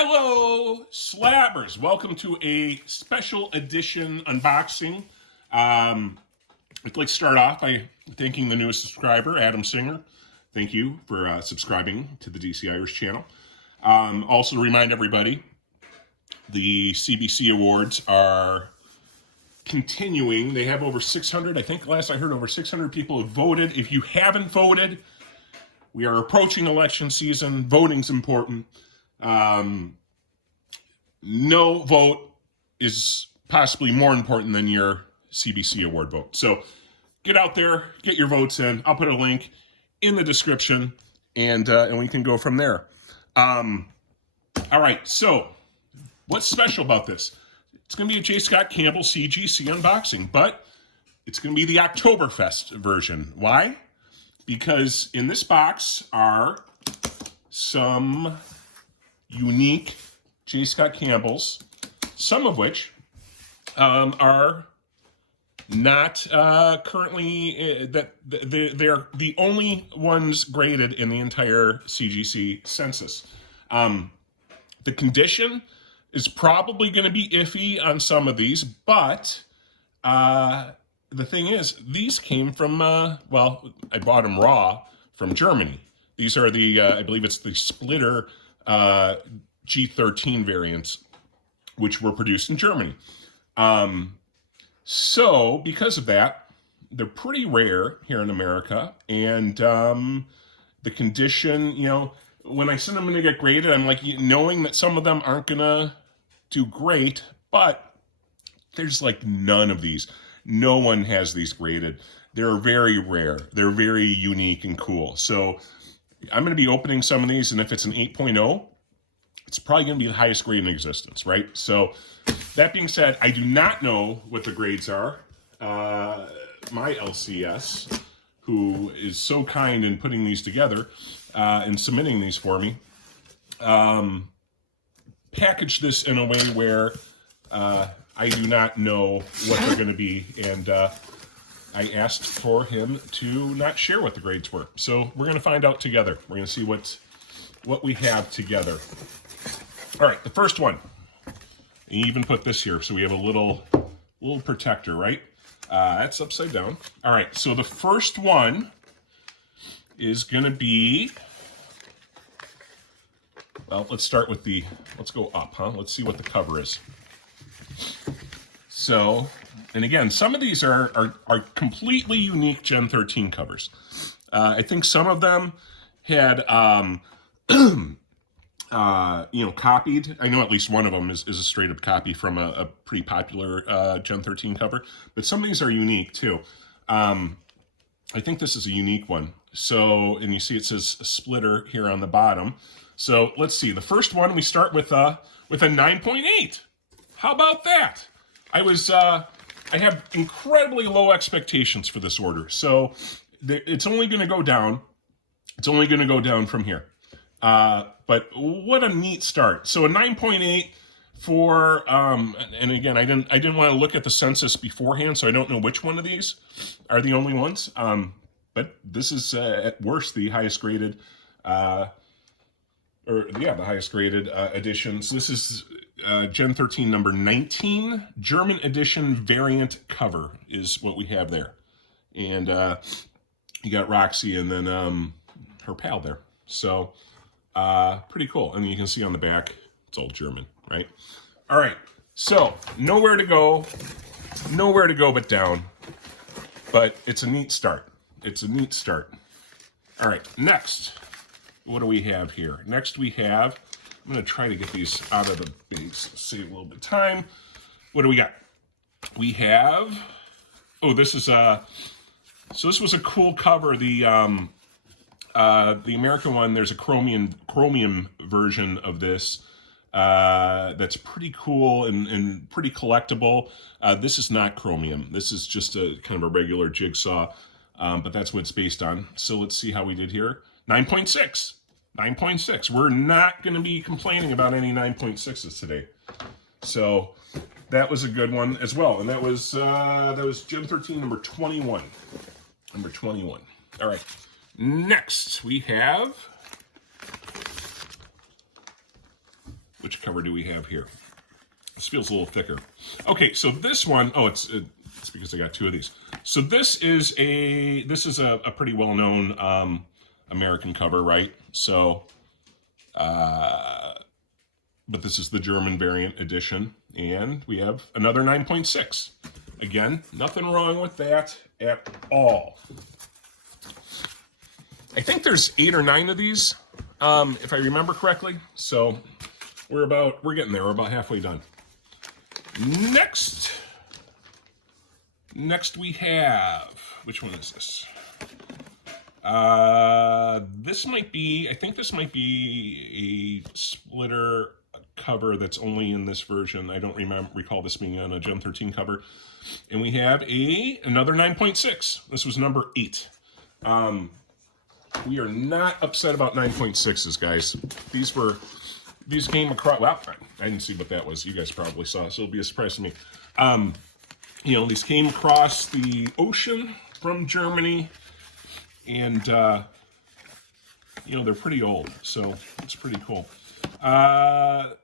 Hello, Slabbers. Welcome to a special edition unboxing. I'd like to start off by thanking the newest subscriber, Adam Singer. Thank you for subscribing to the DC Irish channel. Also to remind everybody, the CBC Awards are continuing. They have over 600, I think last I heard over 600 people have voted. If you haven't voted, we are approaching election season. Voting's important. No vote is possibly more important than your CBC award vote. So get out there, get your votes in. I'll put a link in the description, and we can go from there. All right, so what's special about this? It's going to be a J. Scott Campbell CGC unboxing, but it's going to be the Oktoberfest version. Why? Because in this box are some unique J. Scott Campbells, some of which are not currently, they're the only ones graded in the entire CGC census. The condition is probably going to be iffy on some of these, but the thing is, these came from, well, I bought them raw from Germany. These are the, I believe it's the Splitter G13 variants, which were produced in Germany. So because of that, they're pretty rare here in America. And the condition, you know, when I send them to get graded, I'm like, knowing that some of them aren't going to do great, but there's like none of these. No one has these graded. They're very rare. They're very unique and cool. So I'm going to be opening some of these, and if it's an 8.0, it's probably going to be the highest grade in existence, right? So that being said, I do not know what the grades are. My LCS, who is so kind in putting these together and submitting these for me, packaged this in a way where I do not know what they're going to be, and I asked for him to not share what the grades were. So we're going to find out together. We're going to see what we have together. All right, the first one. And you even put this here, so we have a little protector, right? That's upside down. All right, so the first one is going to be, well, let's start with let's go up, huh? Let's see what the cover is. So, and again, some of these are completely unique Gen 13 covers. I think some of them had, copied. I know at least one of them is a straight up copy from a pretty popular Gen 13 cover, but some of these are unique too. I think this is a unique one. So, and you see it says Splitter here on the bottom. So let's see. The first one, we start with a 9.8. How about that? I have incredibly low expectations for this order. So it's only going to go down. It's only going to go down from here. But what a neat start. So a 9.8 for, and again, I didn't want to look at the census beforehand, so I don't know which one of these are the only ones. But this is at worst the highest graded, the highest graded editions. This is Gen 13 number 19, German edition variant cover is what we have there. And you got Roxy and then her pal there. So pretty cool. And you can see on the back, it's all German, right? All right, so nowhere to go but down. But it's a neat start. It's a neat start. All right, next, what do we have here? Next we have, I'm going to try to get these out of the base, save a little bit of time. What do we got? We have, oh, this is so this was a cool cover. The American one, there's a chromium version of this that's pretty cool and pretty collectible. This is not chromium. This is just a kind of a regular jigsaw, but that's what it's based on. So let's see how we did here. 9.6. 9.6. We're not going to be complaining about any 9.6s today. So that was a good one as well. And that was Gen 13 number 21. Number 21. All right. Next we have, which cover do we have here? This feels a little thicker. Okay, so this one, oh, it's because I got two of these. So this is a pretty well-known American cover, right? So, but this is the German variant edition, and we have another 9.6. Again, nothing wrong with that at all. I think there's 8 or 9 of these, if I remember correctly. So we're getting there. We're about halfway done. Next we have, which one is this? This might be, I think this might be a splitter cover that's only in this version. I don't recall this being on a Gen 13 cover. And we have another 9.6. This was number 8. We are not upset about 9.6s, guys. These came across, well, I didn't see what that was. You guys probably saw, so it'll be a surprise to me. You know, these came across the ocean from Germany, and, you know, they're pretty old, so it's pretty cool.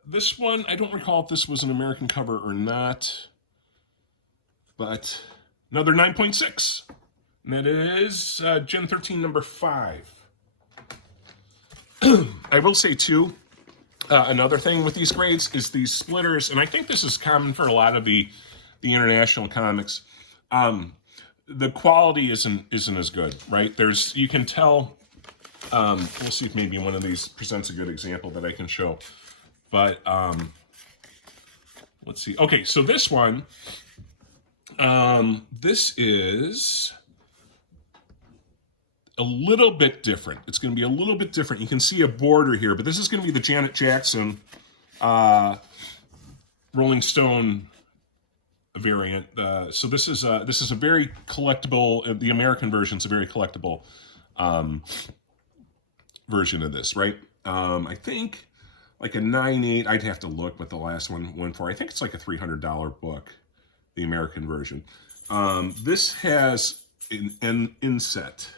This one, I don't recall if this was an American cover or not, but another 9.6, and that is Gen 13 number 5. I will say, too, another thing with these grades is these splitters, and I think this is common for a lot of the international comics. The quality isn't as good, right? You can tell. We'll see if maybe one of these presents a good example that I can show. But let's see. Okay, so this one, this is a little bit different. It's going to be a little bit different. You can see a border here, but this is going to be the Janet Jackson Rolling Stone variant. So this is a very collectible. The American version is a very collectible version of this, right? I think like a 9.8. I'd have to look what the last one went for. I think it's like a $300 book, the American version. This has an inset,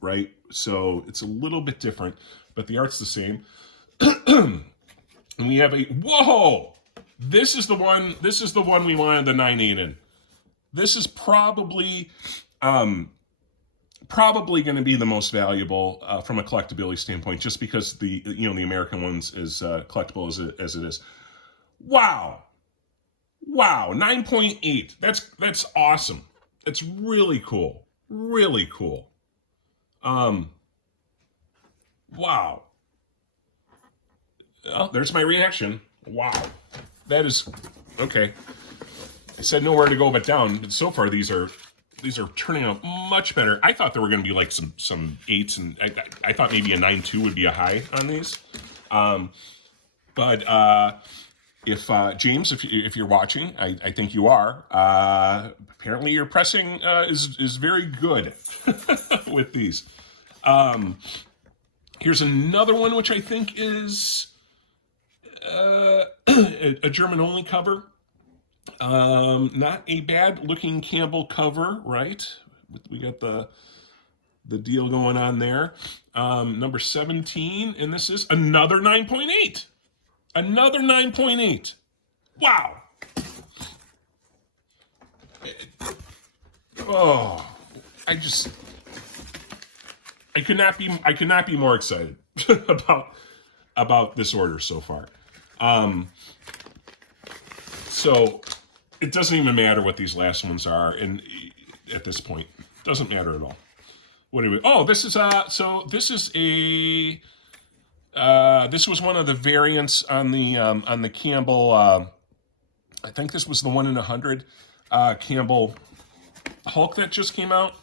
right? So it's a little bit different, but the art's the same. And we have whoa! This is the one we wanted the 9.8 in. This is probably going to be the most valuable from a collectability standpoint, just because the American one's as collectible as it is. Wow, 9.8. That's awesome. It's really cool. Really cool. Wow. Oh, there's my reaction. Wow. That is okay. I said nowhere to go but down. But so far, these are turning out much better. I thought there were going to be like some 8s, and I thought maybe a 9.2 would be a high on these. But if James, if you're watching, I think you are. Apparently, your pressing is very good with these. Here's another one which I think is a German-only cover. Not a bad-looking Campbell cover, right? We got the deal going on there. Number 17, and this is another 9.8. Another 9.8. Wow. Oh, I could not be more excited about this order so far. So it doesn't even matter what these last ones are, and at this point, it doesn't matter at all. What do we? Oh, this is this was one of the variants on the Campbell. I think this was the 1 in 100 Campbell Hulk that just came out.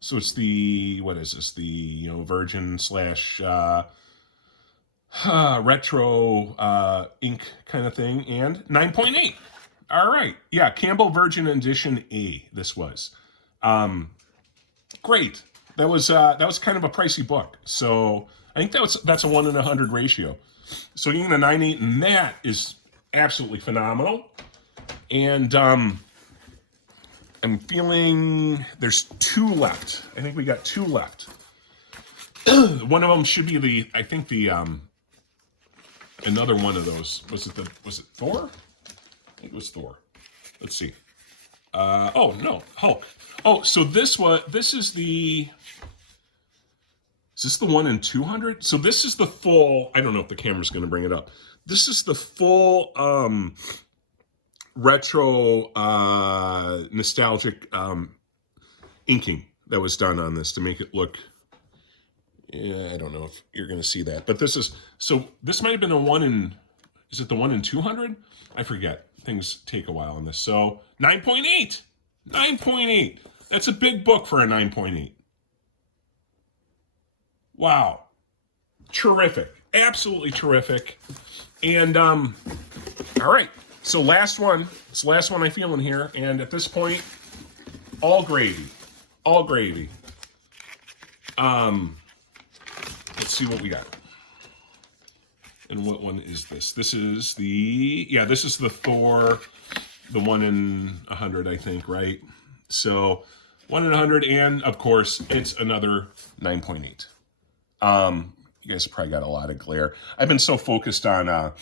So it's the, what is this? The Virgin / retro ink kind of thing, and 9.8. All right, yeah, Campbell Virgin Edition A. This was great. That was kind of a pricey book, so I think that's a 1 in 100 ratio. So getting a 9.8 and that is absolutely phenomenal. And I'm feeling there's 2 left. I think we got 2 left. One of them should be the another one of those. Was it Thor? I think it was Thor. Let's see. Oh no, Hulk. Oh, so this is the. Is this the 1 in 200? So this is the full. I don't know if the camera's going to bring it up. This is the full retro nostalgic inking that was done on this to make it look. Yeah, I don't know if you're going to see that, but this might have been the 1 in. Is it the 1 in 200? I forget. Things take a while on this. So 9.8. 9.8. That's a big book for a 9.8. Wow. Terrific. Absolutely terrific. And, all right. So last one. It's the last one I feel in here. And at this point, all gravy. All gravy. Let's see what we got. And what one is this? This is this is the Thor, the 1 in 100, I think, right? So 1 in 100, and of course, it's another 9.8. You guys probably got a lot of glare. I've been so focused on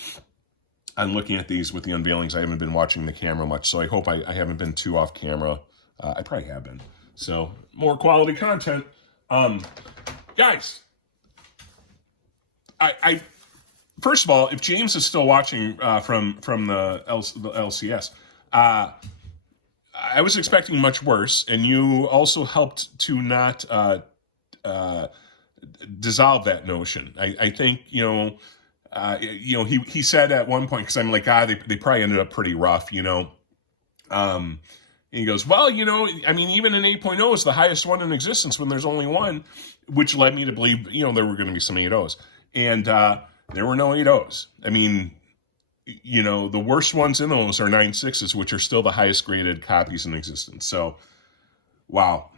looking at these with the unveilings, I haven't been watching the camera much, so I hope I haven't been too off camera. I probably have been. So, more quality content. Guys, I first of all, if James is still watching from the LCS, I was expecting much worse, and you also helped to not dissolve that notion. I think he said at one point, because I'm like, they probably ended up pretty rough, and he goes, well, I mean, even an 8.0 is the highest one in existence when there's only one, which led me to believe, there were going to be some 8.0s. And there were no 8.0s. I mean, the worst ones in those are 9.6s, which are still the highest graded copies in existence. So, wow.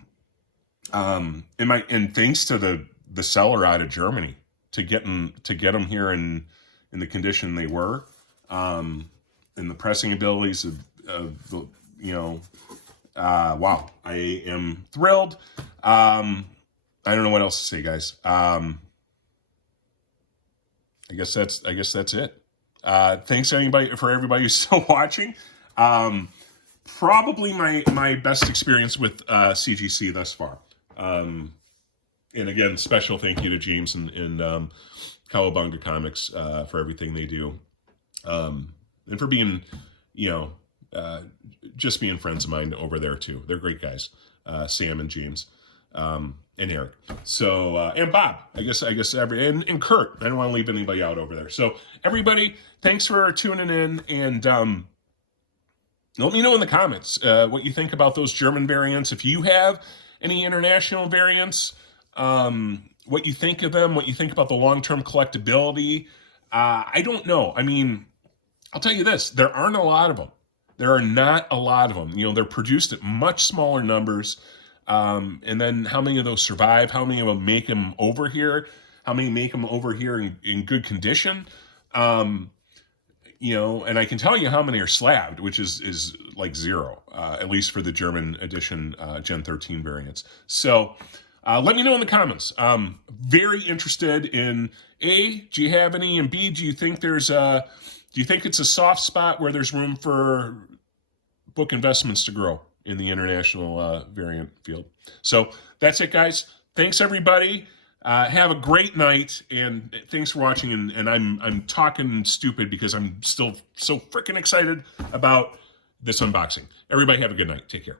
And thanks to the seller out of Germany to get them here in the condition they were, and the pressing abilities of the, wow, I am thrilled. I don't know what else to say, guys. I guess that's it. Thanks for everybody who's still watching. Probably my best experience with CGC thus far. And again, special thank you to James and Cowabunga Comics for everything they do, and for being, just being friends of mine over there too. They're great guys, Sam and James, and Eric. So and Bob, I guess and Kurt. I don't want to leave anybody out over there. So everybody, thanks for tuning in, and let me know in the comments what you think about those German variants. If you have any international variants, what you think of them, what you think about the long-term collectability. I don't know. I mean, I'll tell you this, there aren't a lot of them. There are not a lot of them. They're produced at much smaller numbers. And then how many of those survive? How many of them make them over here? How many make them over here in good condition? And I can tell you how many are slabbed, which is like zero, at least for the German edition Gen 13 variants. So let me know in the comments. Very interested in A, do you have any? And B, do you think it's a soft spot where there's room for book investments to grow in the international variant field? So that's it, guys. Thanks, everybody. Have a great night, and thanks for watching. And I'm talking stupid because I'm still so freaking excited about this unboxing. Everybody have a good night. Take care.